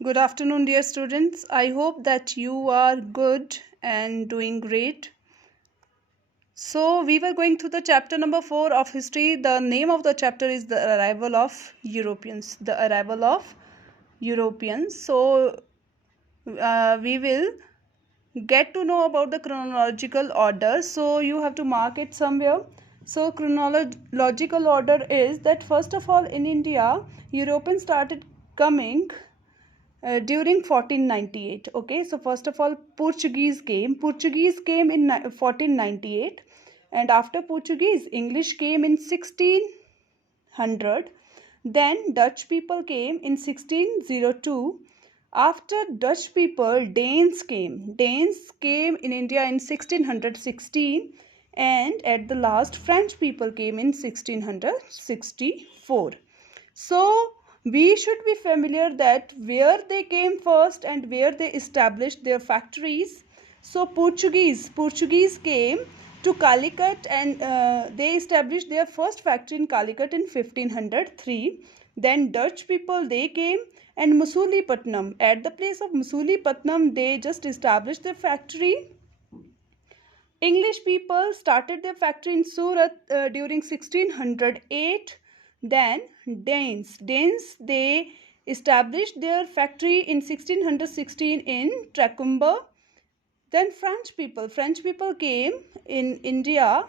Good afternoon, dear students. I hope that you are good and doing great. So, we were going through the chapter number 4 of history. The name of the chapter is The Arrival of Europeans. The Arrival of Europeans. So, we will get to know about the chronological order. So, you have to mark it somewhere. So, chronological order is that first of all, in India, Europeans started coming during 1498. Okay, so first of all, Portuguese came in 1498, and after Portuguese, English came in 1600. Then Dutch people came in 1602. After Dutch people, Danes came in India in 1616, and at the last French people came in 1664. So we should be familiar that where they came first and where they established their factories. So Portuguese came to Calicut, and they established their first factory in Calicut in 1503. Then Dutch people, they came, and Masulipatam, at the place of Masulipatam, they just established their factory. English people started their factory in Surat during 1608. Then Danes, they established their factory in 1616 in Trachumba. Then French people came in India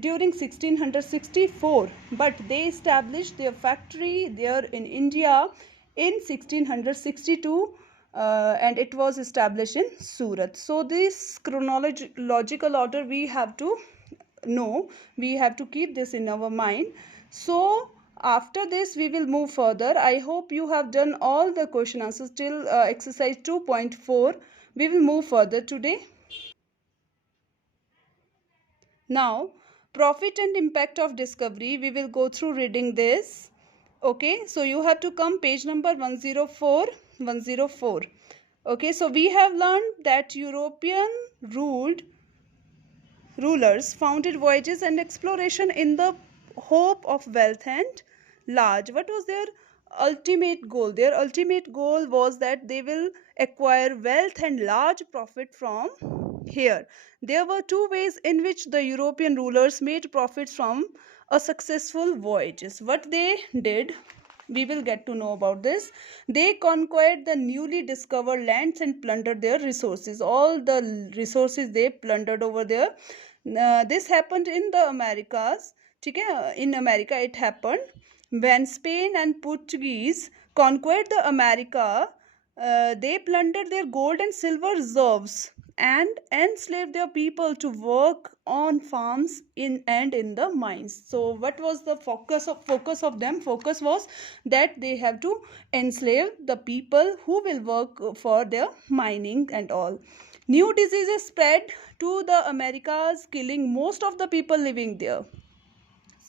during 1664, but they established their factory there in India in 1662, and it was established in Surat. So this chronological order we have to know, we have to keep this in our mind. So after this we will move further. I hope you have done all the question answers till exercise 2.4. We will move further today. Now, profit and impact of discovery, we will go through reading this. Okay, so you have to come page number 104. Okay, so we have learned that European rulers founded voyages and exploration in the hope of wealth and large. What was their ultimate goal? Their ultimate goal was that they will acquire wealth and large profit from here. There were two ways in which the European rulers made profits from a successful voyages. What they did, we will get to know about this. They conquered the newly discovered lands and plundered their resources. All the resources they plundered over there. This happened in the Americas. In America it happened when Spain and Portuguese conquered the America. They plundered their gold and silver reserves and enslaved their people to work on farms in the mines. So what was the focus of them? Focus was that they have to enslave the people who will work for their mining and all. New diseases spread to the Americas, killing most of the people living there.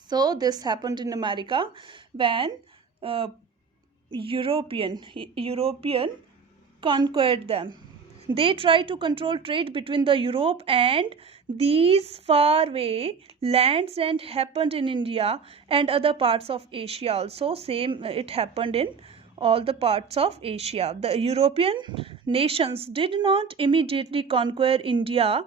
So this happened in America when European conquered them. They tried to control trade between the Europe and these faraway lands, and happened in India and other parts of Asia also. Same, it happened in all the parts of Asia. The European nations did not immediately conquer India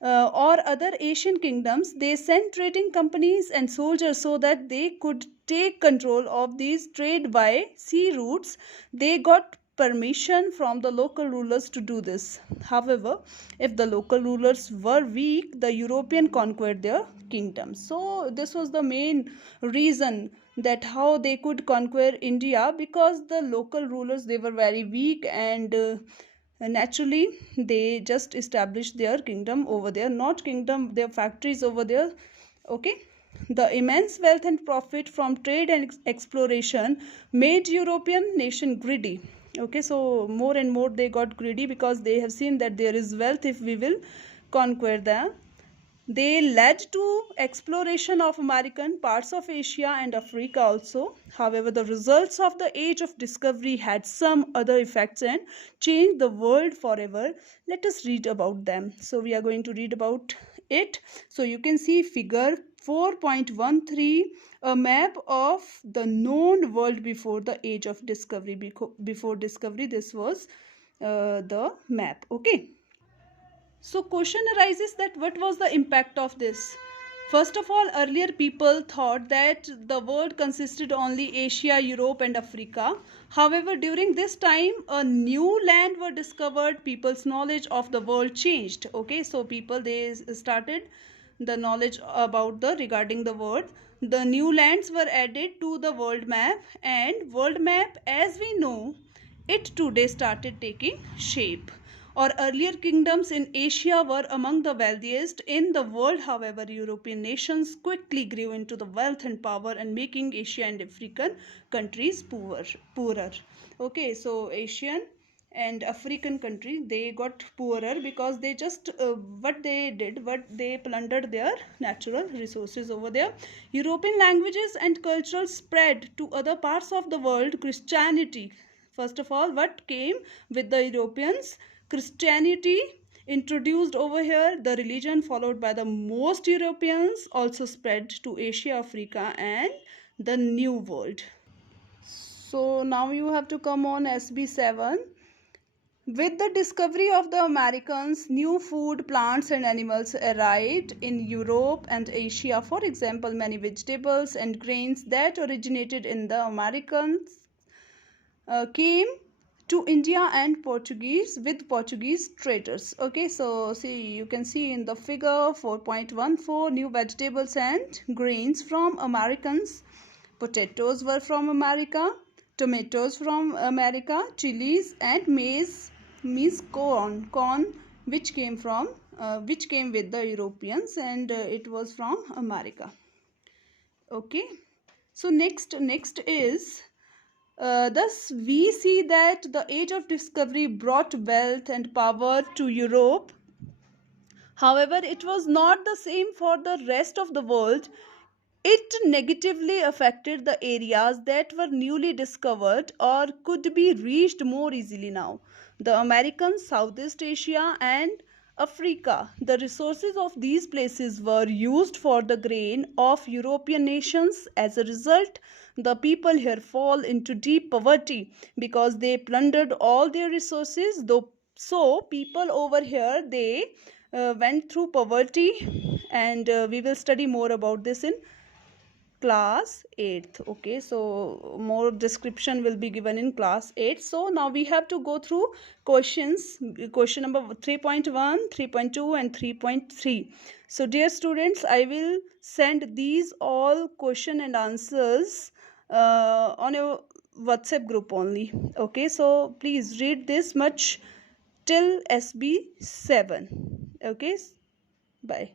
or other Asian kingdoms. They sent trading companies and soldiers so that they could take control of these trade by sea routes. They got permission from the local rulers to do this. However, if the local rulers were weak, the European conquered their kingdoms. So this was the main reason that how they could conquer India, because the local rulers, they were very weak, and naturally they just established their kingdom over there, not kingdom, their factories over there. Okay, the immense wealth and profit from trade and exploration made European nation greedy. Okay, so more and more they got greedy because they have seen that there is wealth if we will conquer them. They led to exploration of American parts of Asia and Africa also. However, the results of the age of discovery had some other effects and changed the world forever. Let us read about them. So we are going to read about it. So you can see figure 4.13, a map of the known world before the age of discovery. Before discovery, this was the map. Okay. So question arises that what was the impact of this? First of all, earlier people thought that the world consisted only Asia, Europe and Africa. However, during this time, a new land were discovered. People's knowledge of the world changed. Okay, so people, they started the knowledge about the regarding the world. The new lands were added to the world map, and world map as we know it today started taking shape. Or earlier kingdoms in Asia were among the wealthiest in the world. However, European nations quickly grew into the wealth and power and making Asia and African countries poorer. Okay, so Asian and African countries, they got poorer because they just what they plundered their natural resources over there. European languages and cultural spread to other parts of the world. Christianity, first of all, what came with the Europeans? Christianity introduced over here. The religion followed by the most Europeans also spread to Asia, Africa and the New World. So now you have to come on SB7. With the discovery of the Americans, new food, plants and animals arrived in Europe and Asia. For example, many vegetables and grains that originated in the Americans came to India and Portuguese with Portuguese traders. Okay, so see, you can see in the figure 4.14, new vegetables and grains from Americans. Potatoes were from America, tomatoes from America, chilies and maize means corn which came with the Europeans, and it was from America. Okay, so next is thus, we see that the age of discovery brought wealth and power to Europe. However, it was not the same for the rest of the world. It negatively affected the areas that were newly discovered or could be reached more easily now. The Americans, Southeast Asia, and Africa. The resources of these places were used for the grain of European nations. As a result, the people here fall into deep poverty because they plundered all their resources. So people over here, they went through poverty, and we will study more about this in class 8th. Okay, so more description will be given in class 8. So now we have to go through questions. Question number 3.1, 3.2 and 3.3. So dear students, I will send these all question and answers on your WhatsApp group only. Okay, so please read this much till SB7. Okay, bye.